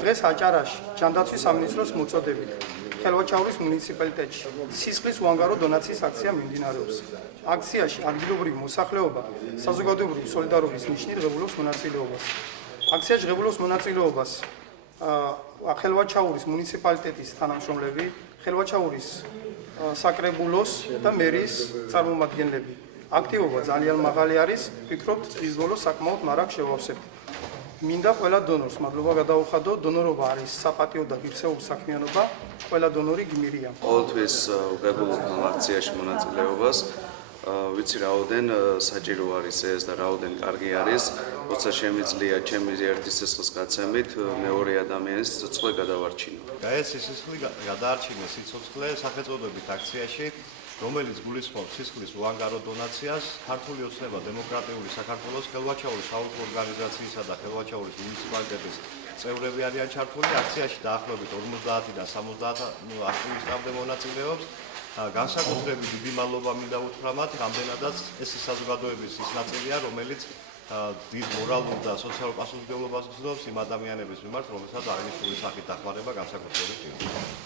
დღეს აჭარაში ჯანდაცვის სამინისტროს მოწოდებით ხელვაჩაურის მუნიციპალიტეტში სისხლის უანგარო დონაციის აქცია მიმდინარეობს. აქციაში ადგილობრივი მოსახლეობა საზოგადოებრივი სოლიდარობის ნიშნით ღებულობს მონაწილეობას. აქციაში ღებულობს მონაწილეობას ხელვაჩაურის მუნიციპალიტეტის თანამშრომლები, ხელვაჩაურის საკრებულოს და მერის წარმომადგენლები. აქტივობა ძალიან მაღალი არის, ვფიქრობთ, წლის ბოლოს საკმაოდ მარაგ შევავსებთ. მინდა ყველა დონორს მადლობა გადაუხადო, დონორობა არის საპატიო და ღირსეული საქმიანობა, ყველა დონორი გმირია. ყოველთვის ვღებულობ აქციაში მონაწილეობას. ვიცი რაოდენ საჭირო არის ეს და რაოდენ კარგი არის, როცა შემიძლია ჩემი ერთი სისხლის გაცემით მეორე ადამიანის სიცოცხლე გადავარჩინო. გაეცი სისხლი გადაარჩინე სიცოცხლე სახელწოდებით აქციაში, რომელიც გულისხმობს სისხლის უანგარო დონაციას, ქართული ოცნება დემოკრატიული საქართველოს ხელვაჩაურის საავტორო ორგანიზაციისა და ხელვაჩაურის მუნიციპალიტეტის წევრები არიან ჩართული. აქციაში დაახლოებით 50-დან 70 აქტივისტამდე მონაწილეობს. განსაკუთრებით დიდი მადლობა მინდა უთხრა მათ, რამდენადაც ეს საზოგადოების ის ნაწილია, რომელიც დიდ მორალურ და სოციალურ პასუხისმგებლობას გრძნობს იმ ადამიანების მიმართ, რომელსაც აღნიშნული სახით დახმარება განსაკუთრებით ჭირდება.